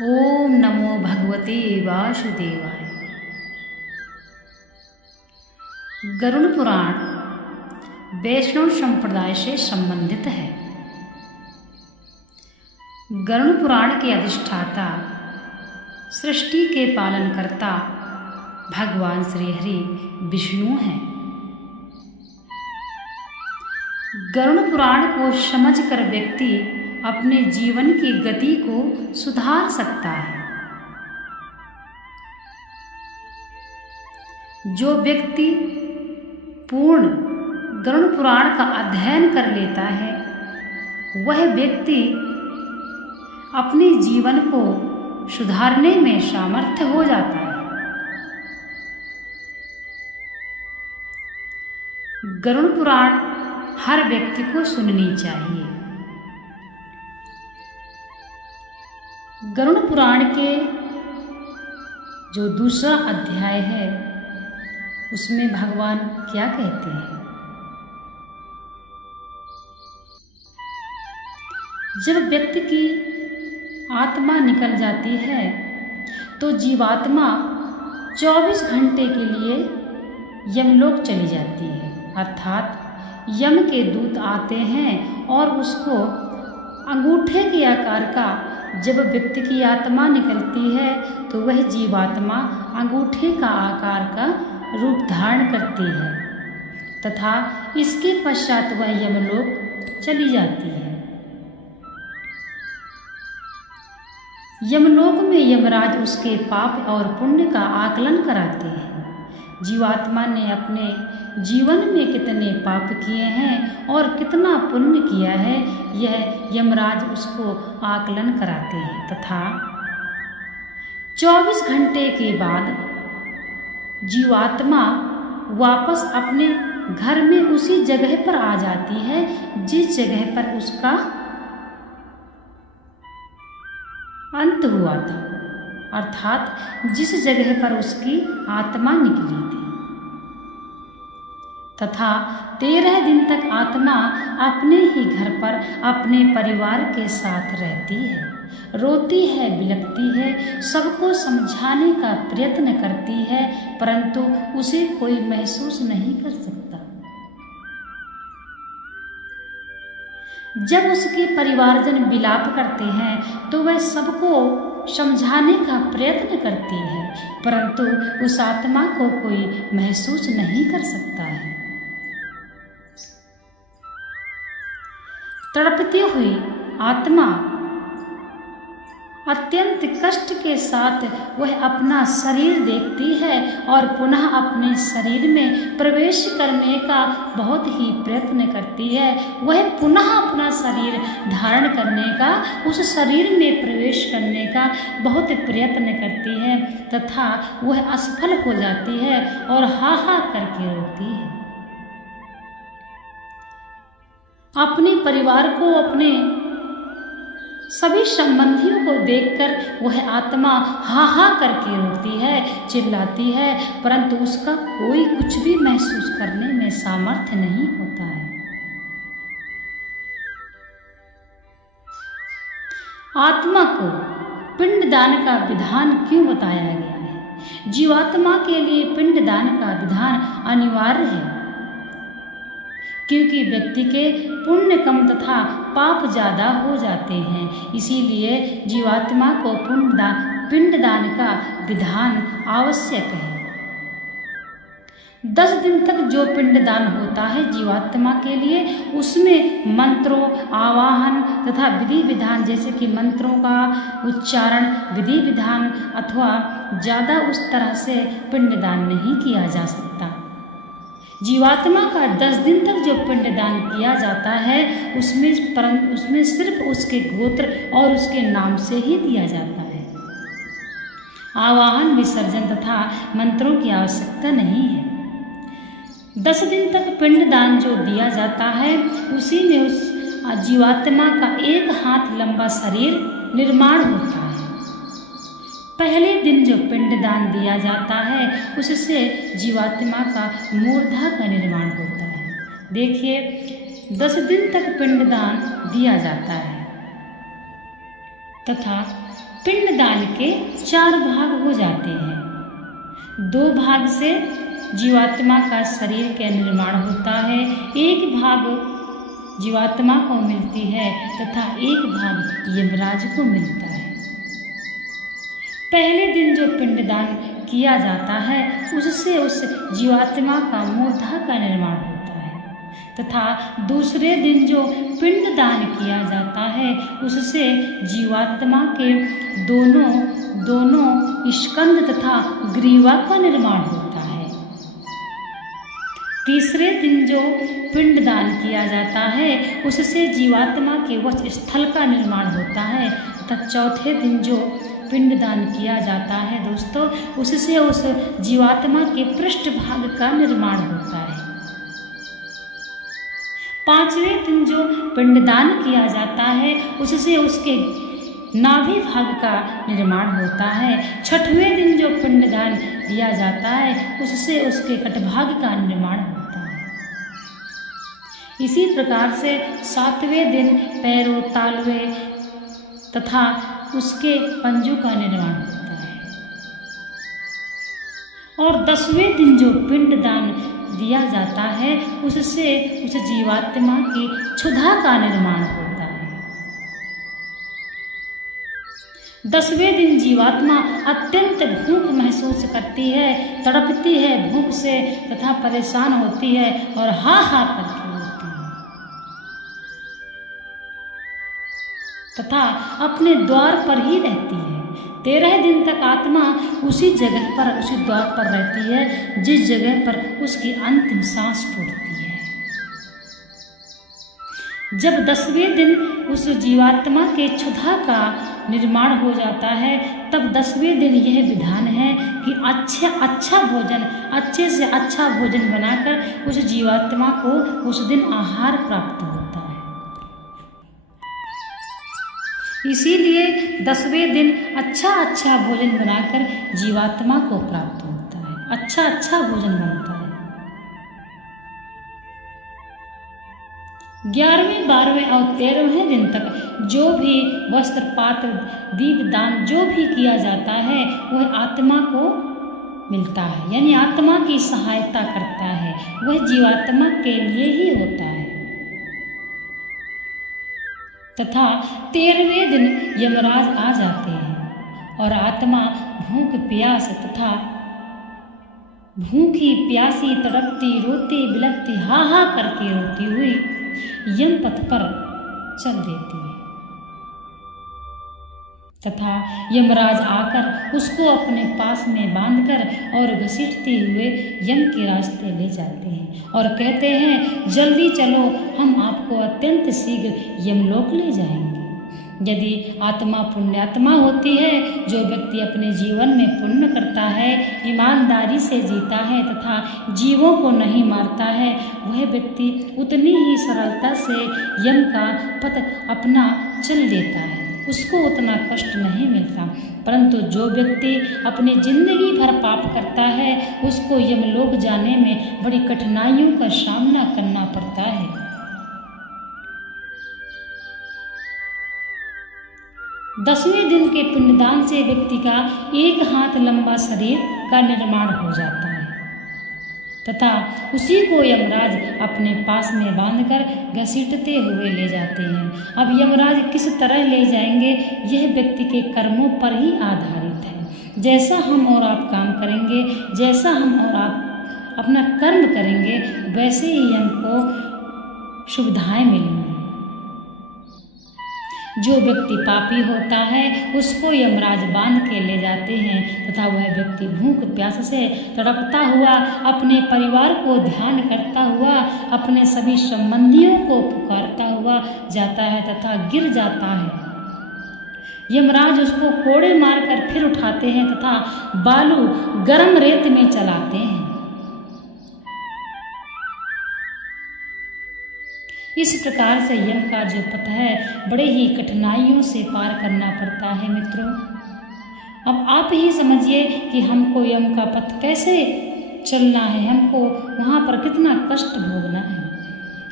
ओम नमो भगवते वासुदेवाय। गरुड़ पुराण वैष्णव संप्रदाय से संबंधित है। गरुड़ पुराण के अधिष्ठाता, सृष्टि के पालनकर्ता भगवान श्री हरि विष्णु हैं। गरुड़ पुराण को समझकर व्यक्ति अपने जीवन की गति को सुधार सकता है। जो व्यक्ति पूर्ण गरुड़ पुराण का अध्ययन कर लेता है, वह व्यक्ति अपने जीवन को सुधारने में सामर्थ्य हो जाता है। गरुड़ पुराण हर व्यक्ति को सुननी चाहिए। गरुड़ पुराण के जो दूसरा अध्याय है, उसमें भगवान क्या कहते हैं? जब व्यक्ति की आत्मा निकल जाती है तो जीवात्मा 24 घंटे के लिए यमलोक चली जाती है। अर्थात यम के दूत आते हैं और उसको अंगूठे के आकार का, जब व्यक्ति की आत्मा निकलती है तो वह जीवात्मा अंगूठे का आकार का रूप धारण करती है तथा इसके पश्चात वह यमलोक चली जाती है। यमलोक में यमराज उसके पाप और पुण्य का आकलन कराते हैं। जीवात्मा ने अपने जीवन में कितने पाप किए हैं और कितना पुण्य किया है, यह यमराज उसको आकलन कराते हैं तथा 24 घंटे के बाद जीवात्मा वापस अपने घर में उसी जगह पर आ जाती है जिस जगह पर उसका अंत हुआ था, अर्थात जिस जगह पर उसकी आत्मा निकली थी। तथा 13 दिन तक आत्मा अपने ही घर पर अपने परिवार के साथ रहती है, रोती है, बिलखती है, सबको समझाने का प्रयत्न करती है, परंतु उसे कोई महसूस नहीं कर सकता। जब उसके परिवारजन विलाप करते हैं तो वह सबको समझाने का प्रयत्न करती है, परंतु उस आत्मा को कोई महसूस नहीं कर सकता है। तड़पती हुई आत्मा अत्यंत कष्ट के साथ वह अपना शरीर देखती है और पुनः अपने शरीर में प्रवेश करने का बहुत ही प्रयत्न करती है। वह पुनः अपना शरीर धारण करने का, उस शरीर में प्रवेश करने का बहुत प्रयत्न करती है तथा वह असफल हो जाती है और हा हा करके रोती है। अपने परिवार को, अपने सभी संबंधियों को देखकर वह आत्मा हा हा करके रोती है, चिल्लाती है, परंतु उसका कोई कुछ भी महसूस करने में सामर्थ्य नहीं होता है। आत्मा को पिंडदान का विधान क्यों बताया गया है? जीवात्मा के लिए पिंडदान का विधान अनिवार्य है, क्योंकि व्यक्ति के पुण्य कम तथा पाप ज़्यादा हो जाते हैं। इसीलिए जीवात्मा को पिंडदान का विधान आवश्यक है। 10 दिन तक जो पिंडदान होता है जीवात्मा के लिए, उसमें मंत्रों, आवाहन तथा विधि विधान, जैसे कि मंत्रों का उच्चारण, विधि विधान अथवा ज़्यादा उस तरह से पिंडदान नहीं किया जा सकता। जीवात्मा का 10 दिन तक जो पिंडदान किया जाता है उसमें सिर्फ उसके गोत्र और उसके नाम से ही दिया जाता है। आवाहन, विसर्जन तथा मंत्रों की आवश्यकता नहीं है। 10 दिन तक पिंडदान जो दिया जाता है, उसी में उस जीवात्मा का 1 हाथ लंबा शरीर निर्माण होता है। पहले दिन जो पिंडदान दिया जाता है, उससे जीवात्मा का मूर्धा का निर्माण होता है। देखिए, 10 दिन तक पिंडदान दिया जाता है। तथा पिंडदान के 4 भाग हो जाते हैं। 2 भाग से जीवात्मा का शरीर का निर्माण होता है, 1 भाग जीवात्मा को मिलती है तथा 1 भाग यमराज को मिलता है। पहले दिन जो पिंडदान किया जाता है उससे उस जीवात्मा का मूर्धा का निर्माण होता है तथा दूसरे दिन जो पिंडदान किया जाता है उससे जीवात्मा के दोनों स्कंद तथा ग्रीवा का निर्माण होता है। तीसरे दिन जो पिंडदान किया जाता है उससे जीवात्मा के वक्ष स्थल का निर्माण होता है तथा चौथे दिन जो पिंडदान किया जाता है दोस्तों उससे उस जीवात्मा के पृष्ठभाग का निर्माण होता है। 5वें दिन जो पिंडदान किया जाता है उससे उसके नाभि भाग का निर्माण होता है। 6वें दिन जो पिंडदान दिया जाता है उससे उसके कटभाग का निर्माण होता है। इसी प्रकार से 7वें दिन पैरों, तालवे तथा उसके पंजों का निर्माण होता है और 10वें दिन जो पिंडदान दिया जाता है उससे उस जीवात्मा की क्षुधा का निर्माण होता है। 10वें दिन जीवात्मा अत्यंत भूख महसूस करती है, तड़पती है भूख से तथा परेशान होती है और हा हा करके रोती है तथा अपने द्वार पर ही रहती है। 13 दिन तक आत्मा उसी जगह पर, उसी द्वार पर रहती है जिस जगह पर उसकी अंतिम सांस टूटती है। जब 10वें दिन उस जीवात्मा के क्षुधा का निर्माण हो जाता है तब 10वें दिन यह विधान है कि अच्छे से अच्छा भोजन बनाकर उस जीवात्मा को उस दिन आहार प्राप्त होता है। इसीलिए 10वें दिन अच्छा भोजन बनाकर जीवात्मा को प्राप्त होता है, अच्छा भोजन बनता है। 11वें, 12वें और 13वें दिन तक जो भी वस्त्र, पात्र, दीपदान जो भी किया जाता है वह आत्मा को मिलता है, यानी आत्मा की सहायता करता है, वह जीवात्मा के लिए ही होता है। तथा 13वें दिन यमराज आ जाते हैं और आत्मा भूख प्यास तथा भूखी प्यासी तड़पती रोती बिलखती हा हा करके रोती हुई यम पथ पर चल देती है तथा यमराज आकर उसको अपने पास में बांधकर और घसीटते हुए यम के रास्ते ले जाते हैं और कहते हैं, जल्दी चलो, हम आपको अत्यंत शीघ्र यमलोक ले जाएंगे। यदि आत्मा पुण्यात्मा होती है, जो व्यक्ति अपने जीवन में पुण्य करता है, ईमानदारी से जीता है तथा जीवों को नहीं मारता है, वह व्यक्ति उतनी ही सरलता से यम का पथ अपना चल लेता है, उसको उतना कष्ट नहीं मिलता। परंतु जो व्यक्ति अपनी जिंदगी भर पाप करता है उसको यमलोक जाने में बड़ी कठिनाइयों का सामना करना पड़ता है। दसवें दिन के पिंडदान से व्यक्ति का 1 हाथ लंबा शरीर का निर्माण हो जाता है तथा उसी को यमराज अपने पास में बांधकर घसीटते हुए ले जाते हैं। अब यमराज किस तरह ले जाएंगे यह व्यक्ति के कर्मों पर ही आधारित है। जैसा हम और आप काम करेंगे, जैसा हम और आप अपना कर्म करेंगे, वैसे ही हमको सुविधाएं मिलेंगी। जो व्यक्ति पापी होता है उसको यमराज बांध के ले जाते हैं तथा वह व्यक्ति भूख प्यास से तड़पता हुआ, अपने परिवार को ध्यान करता हुआ, अपने सभी संबंधियों को पुकारता हुआ जाता है तथा गिर जाता है। यमराज उसको कोड़े मारकर फिर उठाते हैं तथा बालू गर्म रेत में चलाते हैं। इस प्रकार से यम का जो पथ है बड़े ही कठिनाइयों से पार करना पड़ता है मित्रों। अब आप ही समझिए कि हमको यम का पथ कैसे चलना है, हमको वहाँ पर कितना कष्ट भोगना है।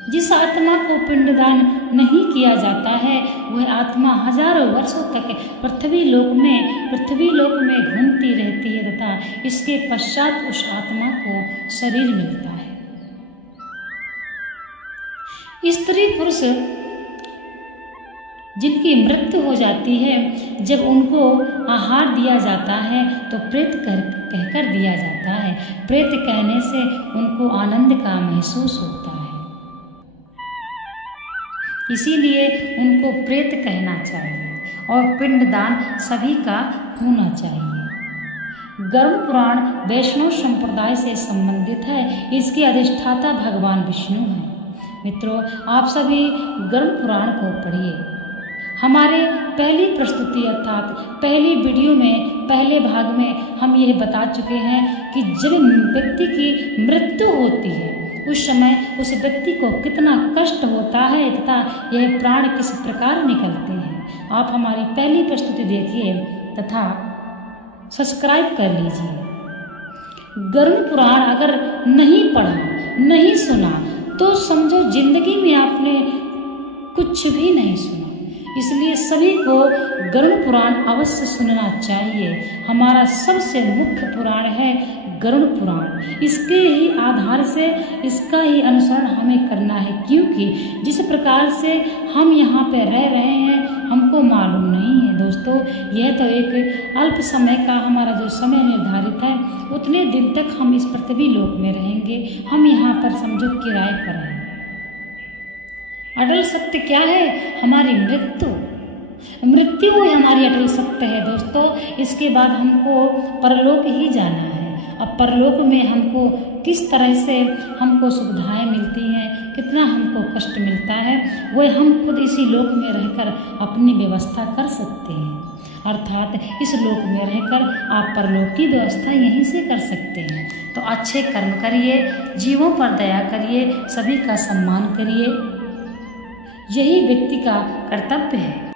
जिस आत्मा को पिंडदान नहीं किया जाता है वह आत्मा हजारों वर्षों तक पृथ्वी लोक में घूमती रहती है तथा इसके पश्चात उस आत्मा को शरीर मिलता है। स्त्री पुरुष जिनकी मृत्यु हो जाती है, जब उनको आहार दिया जाता है तो प्रेत कहकर दिया जाता है। प्रेत कहने से उनको आनंद का महसूस होता है, इसीलिए उनको प्रेत कहना चाहिए और पिंडदान सभी का होना चाहिए। गरुड़ पुराण वैष्णव संप्रदाय से संबंधित है। इसके अधिष्ठाता भगवान विष्णु हैं। मित्रों, आप सभी गरुड़ पुराण को पढ़िए। हमारे पहली प्रस्तुति अर्थात पहली वीडियो में पहले भाग में हम यह बता चुके हैं कि जब व्यक्ति की मृत्यु होती है उस समय उस व्यक्ति को कितना कष्ट होता है तथा यह प्राण किस प्रकार निकलते हैं। आप हमारी पहली प्रस्तुति देखिए तथा सब्सक्राइब कर लीजिए। गरुड़ पुराण अगर नहीं पढ़ा, नहीं सुना तो समझो जिंदगी में आपने कुछ भी नहीं सुना। इसलिए सभी को गरुड़ पुराण अवश्य सुनना चाहिए। हमारा सबसे मुख्य पुराण है गरुड़ पुराण। इसके ही आधार से इसका ही अनुसरण हमें करना है, क्योंकि जिस प्रकार से हम यहाँ पे रह रहे हैं हमको मालूम नहीं है। दोस्तों, यह तो एक अल्प समय का हमारा जो समय निर्धारित है, उतने दिन तक हम इस पृथ्वी लोक में रहेंगे। हम यहाँ पर समझो किराए पर हैं। अटल सत्य क्या है? हमारी मृत्यु ही हमारी अटल सत्य है। दोस्तों, इसके बाद हमको परलोक ही जाना है। अब परलोक में हमको किस तरह से हमको सुविधाएं मिलती हैं, कितना हमको कष्ट मिलता है, वह हम खुद इसी लोक में रहकर अपनी व्यवस्था कर सकते हैं। अर्थात इस लोक में रहकर आप परलोक की व्यवस्था यहीं से कर सकते हैं। तो अच्छे कर्म करिए, जीवों पर दया करिए, सभी का सम्मान करिए, यही व्यक्ति का कर्तव्य है।